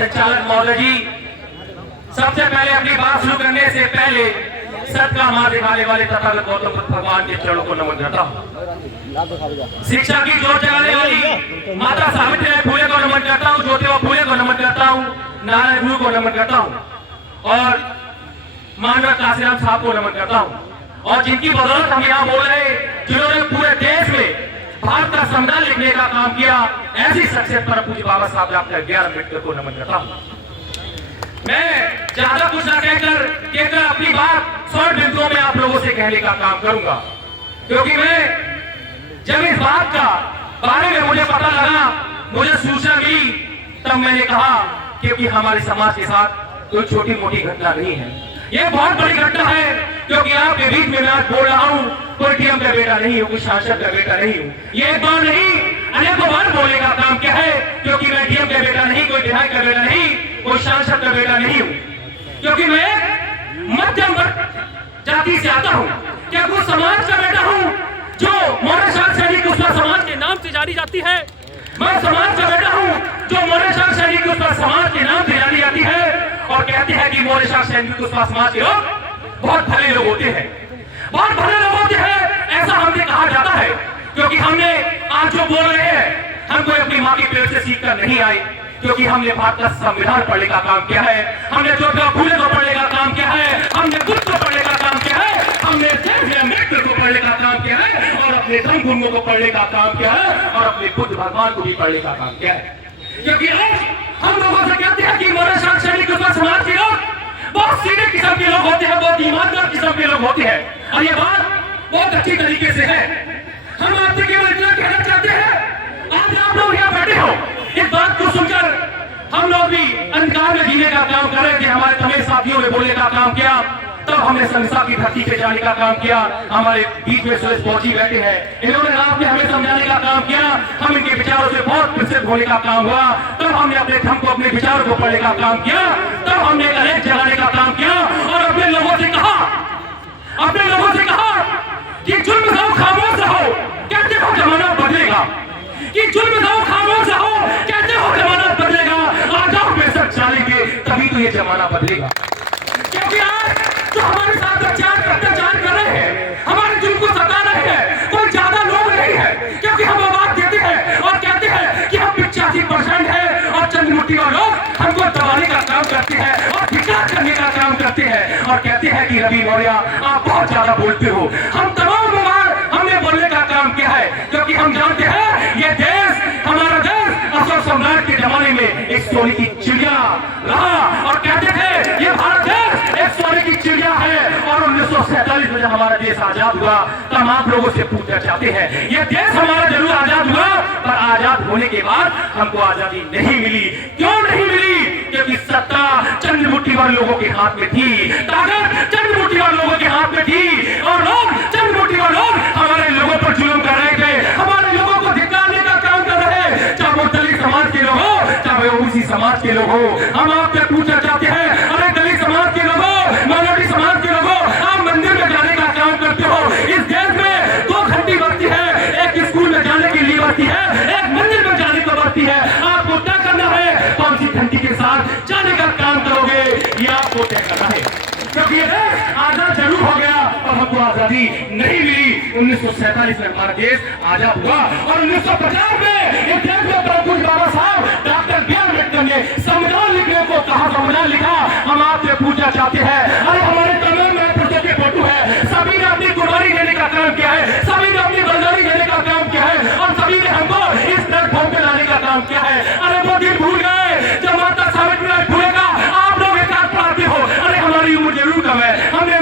संचालक महोदय जी, सबसे पहले अपनी बात शुरू करने से पहले सत्य का मार्ग दिखाने वाले तथागत गौतम बुद्ध भगवान के चरणों को नमन करता हूँ। शिक्षा की जोत जगाने वाली माता सावित्रीबाई फुले को नमन करता हूँ, ज्योतिबा फुले को नमन करता हूँ, नारायण गुरु को नमन करता हूँ और मानव काशीराम साहब को नमन करता हूँ। और जिनकी बदौलत हम यहाँ बोल रहे, जिन्होंने पूरे देश में भारत का संविधान लिखने का काम किया, ऐसी शख्सियत पर पूज्य बाबा साहब डॉक्टर बी आर अम्बेडकर को नमन करता हूँ। मैं ज्यादा कुछ ना कहकर अपनी बात शॉर्ट बिंदुओं में आप लोगों से कहने का काम करूंगा, क्योंकि मैं जब इस बात का बारे में मुझे पता लगा, मुझे सूचना मिली, तब मैंने कहा क्योंकि हमारे समाज के साथ कोई छोटी मोटी घटना नहीं है, ये बहुत बड़ी घटना है। क्योंकि आपके बीच में मैं आज बोल रहा हूँ, कोई डीएम का बेटा नहीं हूँ, कोई सांसद का बेटा नहीं हूँ। ये एक बार नहीं अनेकों बार बोलने का काम क्या है, क्योंकि मैं डीएम का बेटा नहीं, कोई विधायक का बेटा नहीं, कोई सांसद का बेटा नहीं हूँ, क्योंकि मैं मध्यम वर्ग जाति से आता हूँ, क्या कुछ समाज का बेटा हूँ जो मोरेशाल सैनिक उसका समाज के नाम से जानी जाती है। मैं समाज का बेटा हूँ जो मोरेशाल सैनिक उसका समाज के नाम से जानी जाती है और कहते हैं कि मोरेशाल सैनिक उसका समाज के लोग बहुत भले लोग होते हैं, बहुत भले लोग होते हैं, ऐसा हमने कहा जाता है। क्योंकि हमने आज जो बोल रहे हैं, हम कोई अपनी माँ के पेट से सीख कर नहीं आए, क्योंकि हमने भारत का संविधान पढ़ने का काम किया है, हमने ज्योतिबा फुले को पढ़ने का काम किया है, हमने बुद्ध को पढ़ने का काम किया है, हमने अम्बेडकर को पढ़ने का काम किया है और अपने धर्म गुरुओं को पढ़ने का काम किया है और अपने बुद्ध भगवान को भी पढ़ने का काम किया है। क्योंकि आज हम लोगों से कहते हैं कि मोरेशाल सैनिक समाज के लोग बहुत सीधे किस्म के लोग होते हैं, बहुत ईमानदार किस्म के लोग होते हैं और ये बात बहुत अच्छी तरीके से है। हम आपसे केवल इतना कहना चाहते हैं, आज आप लोग यहाँ बैठे हो, इस बात को सुनकर हम लोग भी अंधकार में जीने का काम कर रहे थे, हमारे तमाम साथियों ने बोलने का काम किया, तब हमने संस्था की धरती पे जाने का काम किया। हमारे बीच में सुरेश फौजी बैठे हैं, इन्होंने रात में हमें समझाने का काम किया, हम इनके विचारों से बहुत प्रसिद्ध होने का काम हुआ, तब हमने अपने धर्म को, अपने विचारों को पढ़ने का काम किया, तब हमने अनेक जगाने का काम किया और अपने लोगों से कहा कि जुल्म से खामोश रहो, कहते हो जमाना बदलेगा, कि जुल्म से खामोश रहो, कहते हो जमाना बदलेगा, आ जाओ बेशक चलेंगे, तभी तो ये जमाना बदलेगा। क्योंकि आज जो हमारे साथ अत्याचार कर रहे हैं, हमारे जुल्म को सता रहे हैं, कोई ज्यादा लोग नहीं है, क्योंकि हम आवाज देते हैं और कहते हैं कि हम 85% है और चंद मुट्ठी और लोग हमको दबाने का काम करते हैं और धिक्कार करने का काम करते हैं और कहते हैं कि रवि मौर्य आप बहुत ज्यादा बोलते हो। हम तमाम बार हमने बोलने का काम किया है, क्योंकि हम जानते हैं ये देश, हमारा देश अशोक सम्राट के जमाने में एक सोने की चिड़िया रहा और कहते थे ये भारत देश एक सोने की चिड़िया है। और 1947 में जब हमारा देश आजाद हुआ, तब आप लोगों से पूछना चाहते हैं, ये देश हमारा जरूर आजाद हुआ, पर आजाद होने के बाद हमको आजादी नहीं मिली। क्यों नहीं मिली? क्योंकि सत्ता चंद मुट्ठी भर लोगों के हाथ में थी, ताकत चंद मुट्ठी भर लोगों के हाथ में थी और लोग चंद मुट्ठी भर लोग हमारे लोगों पर जुल्म कर रहे थे, हमारे लोगों को धिक्कारने का काम कर रहे, चाहे वो दलित समाज के लोग हो, चाहे वो ओबीसी समाज के लोग हो। हम आपसे पूछना चाहते हैं, अरे दलित समाज के लोगों, माइनॉरिटी समाज के लोगों, आप मंदिर में जाने का काम करते हो, इस देश में 2 घंटी बरती है, एक स्कूल में जाने के लिए बरती है, एक मंदिर में जाने को बरती है, आपको क्या करना है, कौन सी घंटी के साथ जाने का काम करोगे, ये आपको तय करना है। क्योंकि ये देश आजाद जरूर हो गया और हमको आजादी नहीं मिली। 1947 में हमारा देश आजाद हुआ और 1950 में ये देश में पूज्य बाबा साहब डॉक्टर बी आर अम्बेडकर ने संविधान लिखने को कहा, संविधान लिखा। हम आपसे पूछना चाहते हैं, अरे हमारे तमाम महत्वपूर्ण के फोटो है, सभी ने अपनी कुर्बानी देने का काम किया है, सभी ने अपनी बलिदानी देने का काम किया है और सभी ने हमको इस प्लेटफॉर्म पे लाने का काम किया है। अरे वो दिन भूल गए जब माता सावित्रीबाई फुले का आप लोग एक साथ पढ़ाते हो। अरे हमारी उम्र जरूर कम है, हमने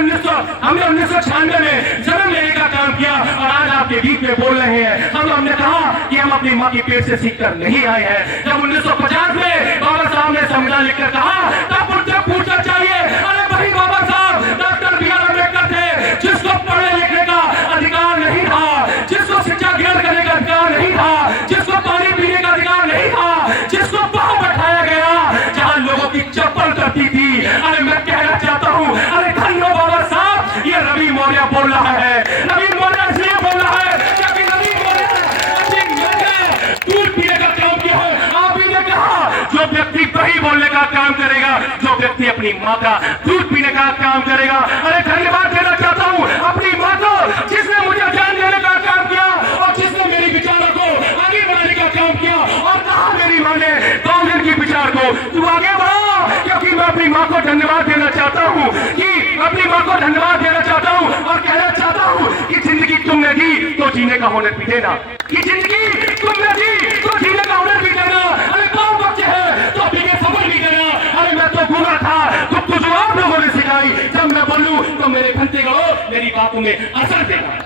1996 में जन्म लेने का काम किया और आज आपके बीच में बोल रहे हैं। हमने कहा कि हम अपनी माँ के पेट से सीखकर नहीं आए हैं। जब 1950 में बाबा साहब ने संविधान लिखकर कहा, तब उनसे पूछना चाहिए, अरे वही बाबा साहब डॉक्टर बी आर अम्बेडकर थे जिसको पढ़ने लिखने का अधिकार नहीं था, जिसको शिक्षा ग्रहण करने का अधिकार नहीं था, जिसको पानी पीने का अधिकार नहीं था, जिसको पांव बैठाया गया जहां लोगों की चप्पल करती थी। अरे मैं कहना चाहता हूं, अरे धन्य बाबा साहब, ये रवि मौर्य बोल रहा है। रवि मौर्य इसलिए बोल रहा है क्योंकि रवि मौर्य दूध पीने का काम किया है। आप ही ने कहा जो व्यक्ति दही नहीं बोलने का काम करेगा, जो व्यक्ति अपनी माँ का दूध पीने का काम करेगा। अरे धन्यवाद देना चाहता हूँ अपनी माँ को, जिसने मुझे ज्ञान देने का काम किया और जिसने मेरी विचारों को आगे बढ़ाने का काम किया। और कहा मेरी माँ ने कांग्रेस की विचार को तू आगे बढ़ा, क्योंकि मैं अपनी माँ को धन्यवाद देना चाहता हूँ, कि अपनी माँ को धन्यवाद देना चाहता हूँ और कहना चाहता हूँ कि जिंदगी तुमने दी तो जीने का हुनर भी देना, कि जिंदगी तुमने दी तो जीने का हुनर भी देना। अरे कौन बच्चे हैं तो अभी सफर भी देना। अरे मैं तो गुना था, तुम तो जो आप लोगों ने सिखाई, जब मैं बोलूं तो मेरे घंटे गड़ो, मेरी बातों में असर देना।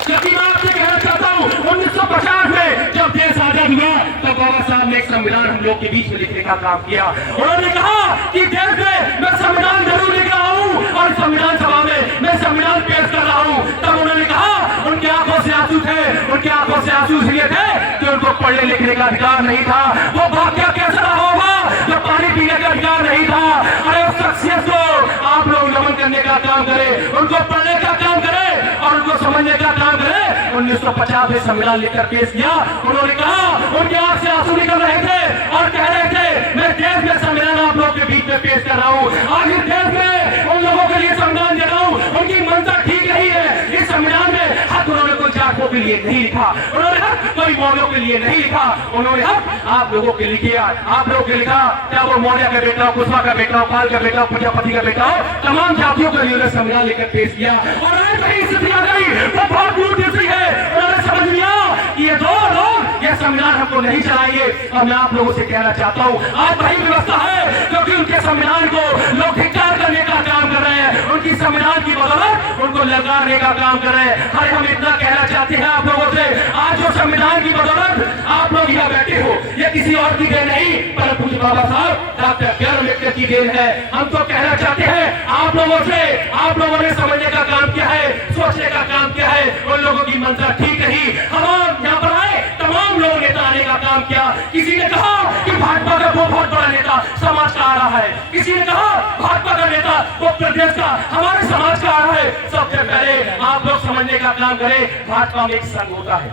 क्योंकि मैं आपसे कहना चाहता हूँ 1950 में जब देश आजाद हुआ तब बाबा साहब ने एक संविधान हम लोग के बीच में लिखने का काम किया। उन्होंने कहा कि देश में मैं संविधान जरूर लिख रहा हूँ और संविधान सभा में मैं संविधान पेश कर रहा हूँ। तब उन्होंने कहा, उनकी आंखों से आंसू थे, उनकी आंखों से आंसू इसलिए थे कि उनको पढ़ने लिखने का अधिकार नहीं था। वो वाक्य कैसा रहा होगा जब पानी पीने का अधिकार नहीं था। अरे उस शख्सियत को आप लोग नमन करने का काम करें, उनको पढ़ने का काम करें और उनको समझने का काम करें। 1950 में संविधान लिखकर पेश किया। उन्होंने कहा, उनके आंख से आंसू निकल रहे थे और कह रहे थे मैं देश में संविधान आप लोगों के बीच में पेश कर रहा हूँ। आखिर देश में उन लोगों के लिए संविधान दे रहा हूँ, उनकी मंशा ठीक नहीं है। इस संविधान में हक उन्होंने कोई जाटों के लिए नहीं लिखा, उन्होंने हक कोई मौर्यों के लिए नहीं लिखा, उन्होंने हक आप लोगों के लिए किया। आप लोगों के लिखा, क्या वो मौर्य का बेटा हो, कुशवा का बेटा हो, पाल का बेटा हो, प्रजापति का बेटा हो, तमाम जातियों के लिए संविधान लेकर पेश किया। और ऐसी स्थिति आ गई, वो बहुत दूर जैसी है। उन्होंने समझ लिया कि ये दो लोग ये संविधान हमको नहीं चलाएंगे। और मैं आप लोगों से कहना चाहता हूँ, आज वही व्यवस्था है क्योंकि उनके संविधान को लोग धिक्कार करने का काम कर रहे हैं, उनकी संविधान की बदौलत उनको ललकारने का काम कर रहे हैं। अरे हम इतना कहना चाहते हैं आप लोगों से, आज जो संविधान की बदौलत आप लोग यहाँ बैठे हो, ये किसी और की देन नहीं, पर पूज्य बाबा साहब डॉक्टर बी आर अम्बेडकर की देन है। हम तो कहना चाहते हैं आप लोगों से, आप लोगों ने समझने का काम किया है, सोचने का काम किया है, उन लोगों की मंशा ठीक नहीं। हम यहाँ पर आए, तमाम लोग नेता आने का काम किया। किसी ने कहा कि भाजपा का वो बहुत बड़ा नेता समाज का आ रहा है, किसी ने कहा भाजपा का नेता वो प्रदेश का हमारे समाज का आ रहा है। सबसे पहले आप लोग समझने का काम करें, भाजपा में एक संघ होता है,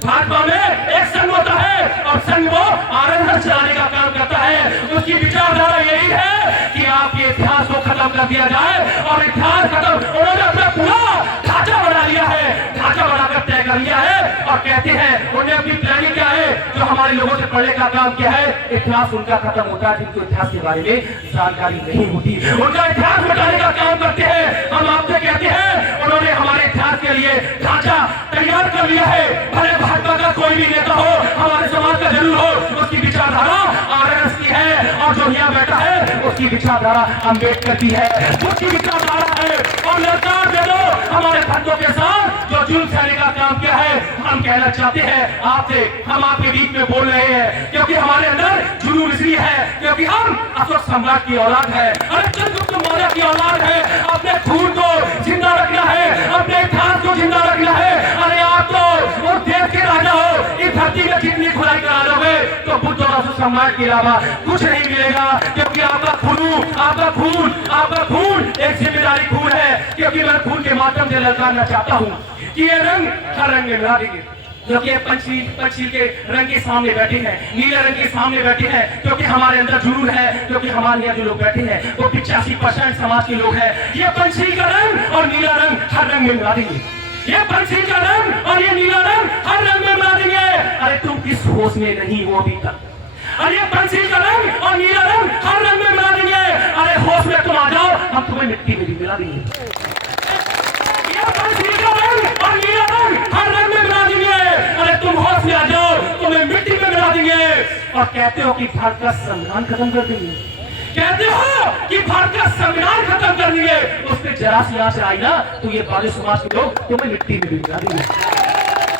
भाजपा में एक संघ होता है और संघ वो आरएसएस चलाने का काम करता है। उसकी विचारधारा यही है कि आपके इतिहास को खत्म कर दिया जाए और इतिहास खत्म। उन्होंने अपना पूरा ढांचा बना लिया है, ढांचा बनाकर तय कर लिया है और कहते हैं उन्हें अपनी प्लानिंग क्या है, जो हमारे लोगों से पढ़ने का काम किया है। इतिहास उनका खत्म होता है जिनको इतिहास के बारे में जानकारी नहीं होती, उनका इतिहास बताने का काम करते हैं। हम आपसे कहते हैं उन्होंने हमारे इतिहास के लिए ढांचा तैयार कर लिया है। भले भाजपा का कोई भी नेता हो, हमारे समाज का जरूर हो, उसकी विचारधारा आरएसएस की है और जो यहाँ बैठा है उसकी विचारधारा अम्बेडकर की है, उसकी विचारधारा है। और ललकार दे दो हमारे भक्तों के साथ जो जुल्म सहने का काम किया है। हम कहना चाहते हैं आपसे, हम आपके बीच में बोल रहे हैं क्योंकि हमारे अंदर जुनून इसलिए है क्योंकि हम अशोक सम्राट की औलाद है, अरे चंद्रगुप्त मौर्य की औलाद है। अपने खून को जिंदा रखना है, अपने इतिहास को जिंदा रखना है। अरे आप तो उस देश के राजा हो, इस धरती में जितनी खुदाई करा लोगे तो बुद्ध और अशोक सम्राट के अलावा कुछ नहीं मिलेगा, क्योंकि आपका खून एक जिम्मेदारी खून है। क्योंकि मैं खून के माध्यम से ललकारना चाहता हूँ कि ये रंग हर रंग में मिला देंगे, क्योंकि पंचशील के रंग के सामने बैठे हैं, नीले रंग के सामने बैठे हैं, क्योंकि हमारे अंदर जुनून है। क्योंकि हमारे यहाँ जो लोग बैठे हैं वो 85% समाज के लोग हैं। ये पंचशील का रंग और नीला रंग हर रंग में मिला देंगे, ये पंचशील का रंग और ये नीला रंग हर रंग में मिला देंगे। अरे तुम किस होश में नहीं हो अभी तक? अरे ये पंचशील का रंग और नीला रंग हर रंग में मिला देंगे। अरे होश में तुम आ जाओ, हम तुम्हें मिट्टी में भी मिला देंगे। ये पंचशील का रंग और नीला रंग हर रंग में मिला देंगे। अरे तुम होश में आ जाओ, तुम्हें मिट्टी में मिला देंगे। और कहते हो कि भारत का संविधान खत्म कर देंगे, कहते हो कि भारत का संविधान खत्म कर देंगे। उस पर जरा सी आंच आई ना तो ये बालू समाज के लोग तुम्हें मिट्टी में भी मिला देंगे।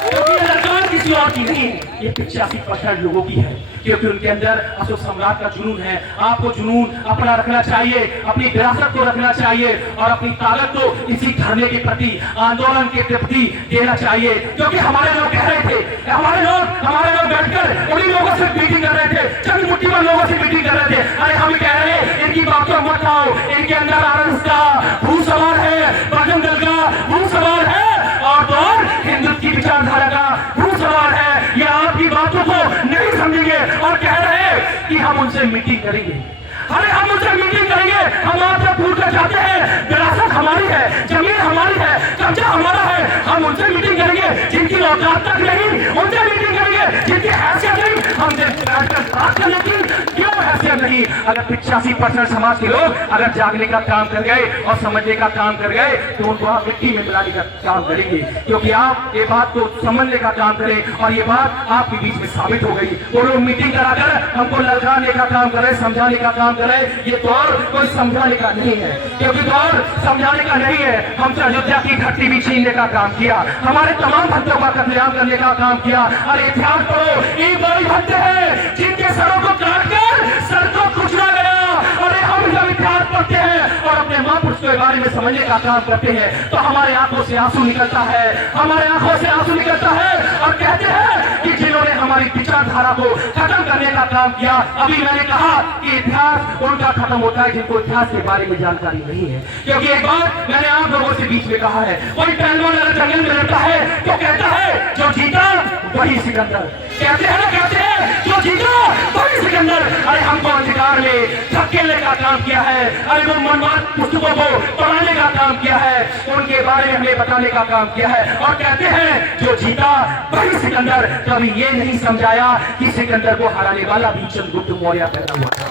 क्योंकि ये ललकार किसी और की नहीं, ये 85% लोगों की है, क्योंकि उनके अंदर अशोक सम्राट का जुनून है। आपको जुनून अपना रखना चाहिए, अपनी विरासत को रखना चाहिए और अपनी ताकत को इसी धरने के प्रति, आंदोलन के प्रति देना चाहिए। क्योंकि हमारे लोग कह रहे थे, हमारे लोग बैठकर उन्हीं लोगों से मीटिंग कर रहे थे, चंद मुट्ठी में लोगों से मीटिंग कर रहे थे। अरे हम कह रहे हैं इनकी बातों मत आओ, इनके अंदर आरएसएस का भूत सवार है, बजरंग दल का भूत सवार है और हिंदुत्व की विचारधारा का भूत सवार है। ये आपकी बातों को नहीं समझेंगे और कह रहे हैं कि हम उनसे मीटिंग करेंगे। अरे हम उनसे मीटिंग करेंगे, हम आपसे पूछना चाहते हैं, विरासत हमारी है, जमीन हमारी है, कब्जा हमारा है, हम उनसे मीटिंग करेंगे जिनकी औकात तक नहीं, उनसे मीटिंग करेंगे जिनकी हैसियत नहीं, हमसे बैठकर बात करने की क्यों हैसियत नहीं। अगर 85% समाज के लोग अगर जागने का काम कर गए और समझने का काम कर गए तो उनको आप मिट्टी में मिलाने का काम करेंगे, क्योंकि आप ये बात को समझने का काम करें और ये बात आपके बीच में साबित हो गई। वो लोग मीटिंग कराकर हमको ललकारने का काम करे, समझाने का काम करे, ये दौर कोई समझाने का नहीं है, क्योंकि दौर समझाने का नहीं है। हमसे अयोध्या की धरती भी छीनने का काम किया, हमारे तमाम भक्तों का कत्लेआम करने का काम किया। अरे इतिहास पढ़ो, ये बड़ी भक्त है जिनके सरों को काटकर सर को कुचला गया। अरे हम जब इतिहास पढ़ते हैं और अपने महापुरुष के बारे में समझने का काम करते हैं तो हमारे आंखों से आंसू निकलता है, हमारे आंखों से आंसू निकलता है और कहते हैं कि जिन्होंने हमारी विचारधारा को खत्म करने का काम किया। अभी मैंने कहा कि इतिहास उनका खत्म होता है जिनको इतिहास के बारे में जानकारी नहीं है, क्योंकि एक बात मैंने आप लोगों से बीच में कहा है, कोई पहलवान अगर जंगल में लड़ता है तो कहता है जो जीता वही सिकंदर, कहते हैं ना, कहते हैं जो जीता वही सिकंदर। अरे हमको अधिकार में धकेलने का काम किया है, अरे वो मनवाद पुस्तकों को पढ़ाने का काम किया है, उनके बारे में हमें बताने का काम किया है और कहते हैं जो जीता वही सिकंदर। कभी ये नहीं समझाया कि सिकंदर को हराने वाला भी चंद्रगुप्त मौर्य पैदा हुआ था।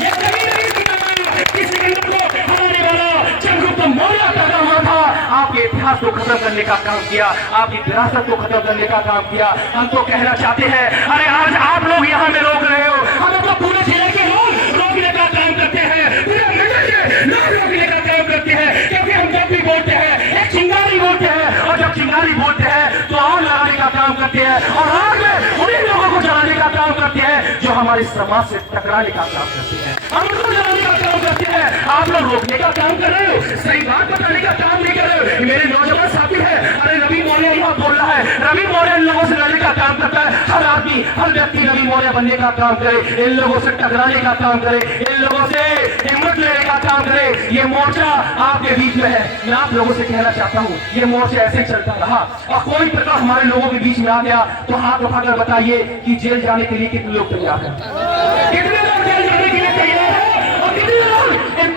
ये कभी नहीं समझाया कि सिकंदर को हराने वाला चंद्रगुप्त मौर्य पैदा हुआ था। आपके इतिहास को खत्म करने का काम किया, आपकी विरासत को खत्म करने का काम किया। हम तो कहना चाहते हैं, अरे आज आप लोग यहाँ में रोक रहे हो, हम तो पूरे जिले के लोग रोकने का काम करते हैं, पूरे मिलकर के लोग रोकने का काम करते हैं, क्योंकि हम जब भी बोलते हैं एक चिंगारी बोलते हैं और जब चिंगारी बोलते हैं तो आग लगाने का काम करते हैं और आग में उन्हीं लोगों को जलाने का काम करते हैं जो हमारे समाज से टकराने का काम करते हैं, हम उनको जलाने का काम करते हैं। आप लोग रोकने का काम कर रहे हो, सही बात बताने का काम नहीं कर रहे हो। मेरे नौजवान साथी है, अरे रवि मौर्य यहाँ बोल रहा है, रवि मौर्य इन लोगों से लड़ने का काम करता है। हर आदमी हर व्यक्ति रवि मौर्य बनने का काम करे, इन लोगों से टकराने का काम करे, इन लोगों से हिम्मत लेने का काम करे। ये मोर्चा आपके बीच में है, मैं आप लोगों से कहना चाहता हूँ ये मोर्चा ऐसे चलता रहा और कोई प्रकार हमारे लोगों के बीच में आ गया तो हाथ उठाकर बताइए कि जेल जाने के लिए कितने लोग तैयार हैं, कितने लोग जेल जाने के लिए तैयार हैं और कितने लोग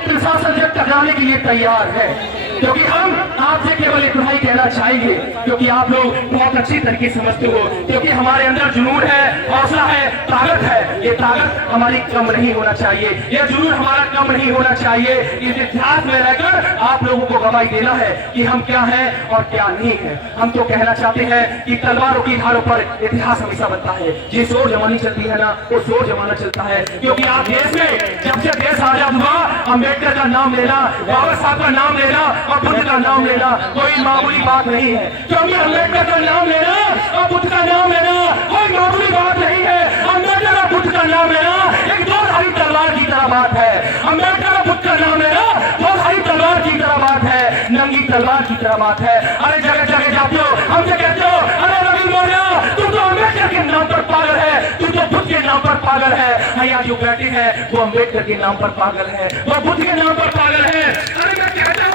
प्रशासन से टकराने के लिए तैयार है। क्योंकि हम आपसे केवल इतना ही कहना चाहेंगे, क्योंकि आप लोग बहुत अच्छी तरीके से समझते हो, क्योंकि हमारे अंदर जुनून है, हौसला है, ताकत है। ये ताकत हमारी कम नहीं होना चाहिए, ये जुनून हमारा कम नहीं होना चाहिए। इस इतिहास में रहकर आप लोगों को गवाही देना है कि हम क्या हैं और क्या नहीं है। हम तो कहना चाहते हैं कि तलवारों की धारों पर इतिहास हमेशा बनता है, जिस ओर जमानी चलती है ना उस ओर जमाना चलता है। क्योंकि आप देश में जब से देश आजाद हुआ, अम्बेडकर का नाम लेना, बाबा साहब का नाम लेना और बुद्ध का नाम लेना कोई मामूली बात नहीं है। क्योंकि अम्बेडकर का नाम लेना और बुद्ध का नाम लेना कोई मामूली बात नहीं है। अम्बेडकर और बुद्ध का नाम लेना एक दो धारी तलवार की तरह बात है। अम्बेडकर और बुद्ध का नाम लेना दो धारी तलवार की तरह बात है, नंगी तलवार की तरह बात है। अरे जगह जगह जाते हो, हमसे कहते हो अरे रवि मौर्य तू तो अम्बेडकर के नाम पर पागल है, तू तो बुद्ध के नाम पर पागल है। यहाँ जो बैठे हैं वो अम्बेडकर के नाम पर पागल है, वो बुद्ध के नाम पर पागल है। अरे मैं कहता हूँ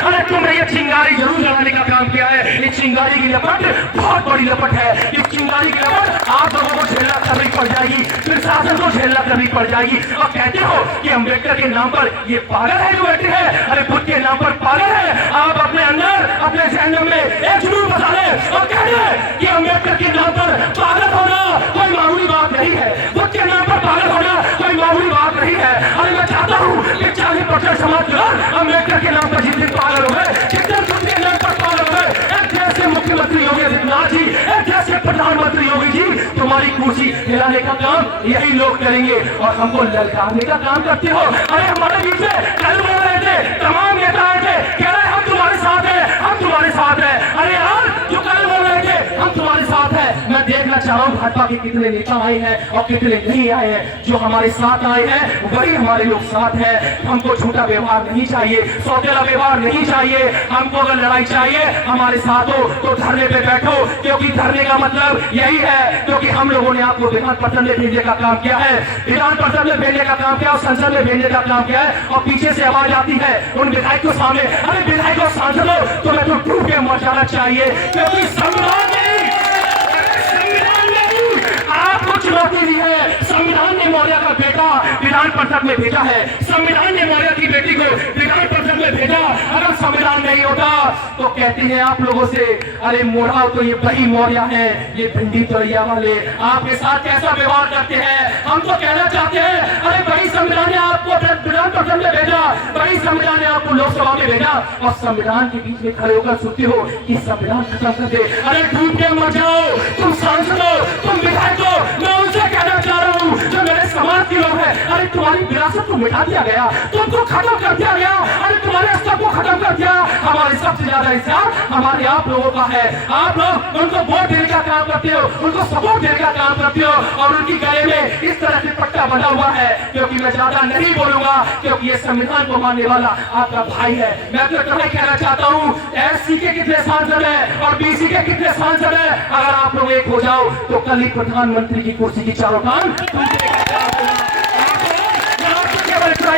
अरे तुमने ये चिंगारी जरूर जलाने का काम किया है। इस चिंगारी की लपट बहुत बड़ी लपट है। इस चिंगारी की लपट आप लोगों को झेलना करनी पड़ जाएगी, प्रशासन को झेलना करनी पड़ जाएगी। और कहते हो कि अम्बेडकर के नाम पर ये पागल है जो बैठे हैं, अरे बुद्ध के नाम पर पागल है। आप अपने अंदर अपने जहन में एक जुनून बसा ले और कह रहे कि अम्बेडकर के नाम पर पागल होना कोई मामूली बात नहीं है, बुद्ध के नाम पर पागल होना कोई मामूली बात नहीं है। अरे मैं चाहता हूँ कि 40% समाज के लोग अम्बेडकर के नाम पर जिस दिन पागल हो गए, जिस दिन बुद्ध के नाम पर पागल हो गए, एक देश के मुख्यमंत्री योगी आदित्यनाथ जी, एक देश के प्रधानमंत्री योगी जी, तुम्हारी कुर्सी हिलाने का काम यही लोग करेंगे और हमको ललकारने का काम करते हो। अरे हमारे बीच में कल बोल रहे थे, तमाम नेता आए थे, कह रहे हम तुम्हारे साथ हैं, हम तुम्हारे साथ हैं। अरे यार जो कल बोल रहे थे हम तुम्हारे साथ हैं, मैं देखना चाह रहा हूँ भाजपा के कितने नेता आए हैं और कितने नहीं आए हैं। जो हमारे साथ आए हैं वही हमारे लोग साथ हैं। हमको झूठा व्यवहार नहीं चाहिए, सौतेला व्यवहार नहीं चाहिए। हमको अगर लड़ाई चाहिए हमारे साथ हो तो धरने पे बैठो, क्योंकि धरने का मतलब यही है। क्योंकि हम लोगों ने आपको विधान परिषद में भेजने का काम किया है, विधान परिषद में भेजने का काम किया और संसद में भेजने का काम किया है। और पीछे से आवाज आती है उन विधायकों सामने, अरे विधायकों सांसदों तुम्हें तो डूब के मर जाना चाहिए, क्योंकि संविधान नहीं, आप कुछ चुनौती दी है। संविधान ने मौर्य का बेटा विधान परिषद में भेजा है, संविधान ने मौर्य की बेटी को विधान परिषद में भेजा। अगर संविधान नहीं होता तो कहते हैं आप लोगों से, अरे मोड़ा तो ये वही मौर्य है, ये भिंडी तोड़िया वाले आपके साथ कैसा व्यवहार करते हैं। हम तो कहना चाहते हैं, अरे वही संविधान ने आपको विधान परिषद में भेजा, वही संविधान ने आपको लोकसभा में भेजा, और संविधान के बीच में खड़े होकर सुनते हो कि संविधान खत्म कर दे। अरे डूब के मर जाओ, तुम सांसद हो, तुम विधायक हो। मैं उनसे कहना चाह रहा हूँ जो मेरे समाज के लोग हैं, अरे तुम्हारी विरासत को मिटा दिया गया, तुमको खत्म कर दिया गया, अरे तुम्हारे स्तर को खत्म कर दिया। हमारे सबसे ज्यादा हिस्सा हमारे आप लोगों का है। आप लोग उनको वोट देने का काम करते हो, उनको सपोर्ट देने का काम करते हो, और उनकी गले में इस तरह से पट्टा बना हुआ है। क्योंकि मैं ज्यादा नहीं बोलूंगा, क्योंकि ये संविधान को मानने वाला आपका भाई है। मैं तो इतना कहना चाहता हूँ, एससी के कितने सांसद हैं और बीसी के कितने सांसद हैं, अगर आप लोग एक हो जाओ तो कल ही प्रधानमंत्री की कुर्सी की चारों कान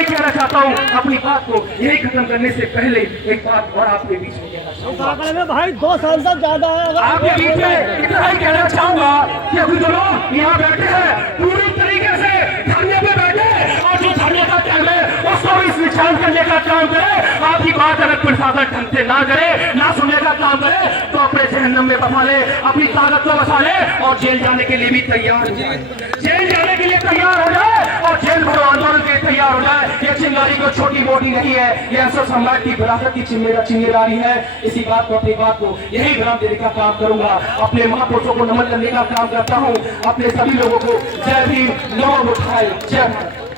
कहना चाहता हूँ। अपनी बात को यही खत्म करने से पहले एक बात और आपके बीच में कहना चाहूँगा। भाई 2 सांसद ज्यादा है, आपके बीच में इतना ही कहना चाहूंगा कि अभी जो लोग यहाँ बैठे हैं पूरी तरीके से धरने पे बैठे, और जो धरने का टाइम है उसको इस विचार करने का काम करे। आपकी बात अगर प्रशासन ढंग से ना करे, ना सुनने का काम करे, तो अपने जहन्नम में बसा ले, अपनी ताकत को बसा ले, और जेल जाने के लिए भी तैयार हो जाए, जेल जाने के लिए तैयार हो जाए, और जेल भरो आंदोलन के तैयार हो जाए। ये चिंगारी को छोटी मोटी नहीं है, ये असल सम्राट की विरासत की चिंगारी है। इसी बात को, अपनी बात को यही विराम देने का काम करूंगा। अपने महापुरुषों को नमन करने का काम करता हूँ। अपने सभी लोगों को जय भीम, नमो बुद्धाय, जय भारत।